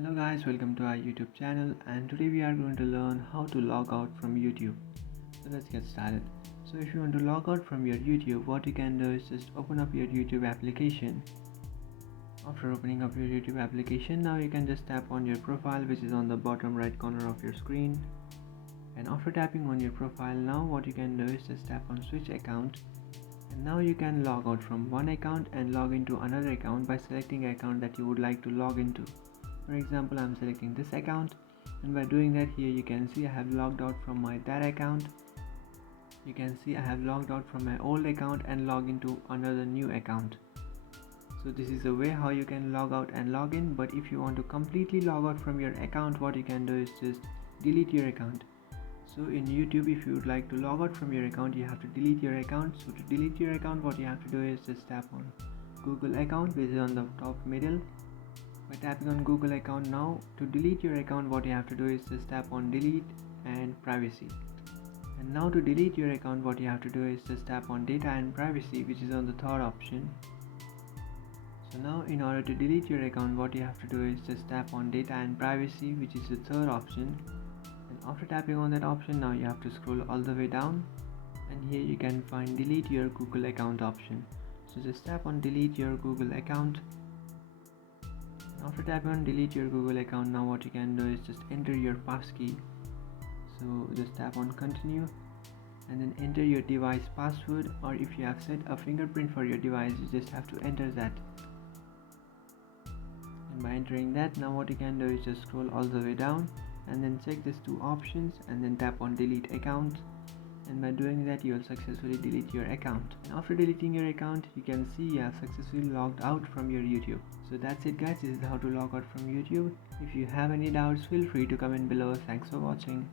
Hello guys, welcome to our YouTube channel, and today we are going to learn how to log out from YouTube. So let's get started. So if you want to log out from your YouTube, what you can do is just open up your YouTube application. After opening up your YouTube application, now you can just tap on your profile, which is on the bottom right corner of your screen. And after tapping on your profile, now what you can do is just tap on switch account. And now you can log out from one account and log into another account by selecting an account that you would like to log into. For example, I'm selecting this account, and by doing that, here you can see I have logged out from that account. You can see I have logged out from my old account and log into another new account. So this is a way how you can log out and log in. But if you want to completely log out from your account, what you can do is just delete your account. So in YouTube, if you would like to log out from your account, you have to delete your account. So to delete your account, what you have to do is just tap on Google account, which is on the top middle. By tapping on Google account, now to delete your account, what you have to do is just tap on delete and privacy. And now to delete your account, what you have to do is just tap on data and privacy, which is on the third option. So now in order to delete your account, what you have to do is just tap on data and privacy, which is the third option. And after tapping on that option, now you have to scroll all the way down, and here you can find delete your Google account option. So just tap on delete your Google account. After tapping on delete your Google account, now what you can do is just enter your passkey. So just tap on continue and then enter your device password, or if you have set a fingerprint for your device, you just have to enter that. And by entering that, now what you can do is just scroll all the way down and then check these two options and then tap on delete account. And by doing that, you will successfully delete your account. And after deleting your account, you can see you have successfully logged out from your YouTube. So that's it guys, this is how to log out from YouTube. If you have any doubts, feel free to comment below. Thanks for watching.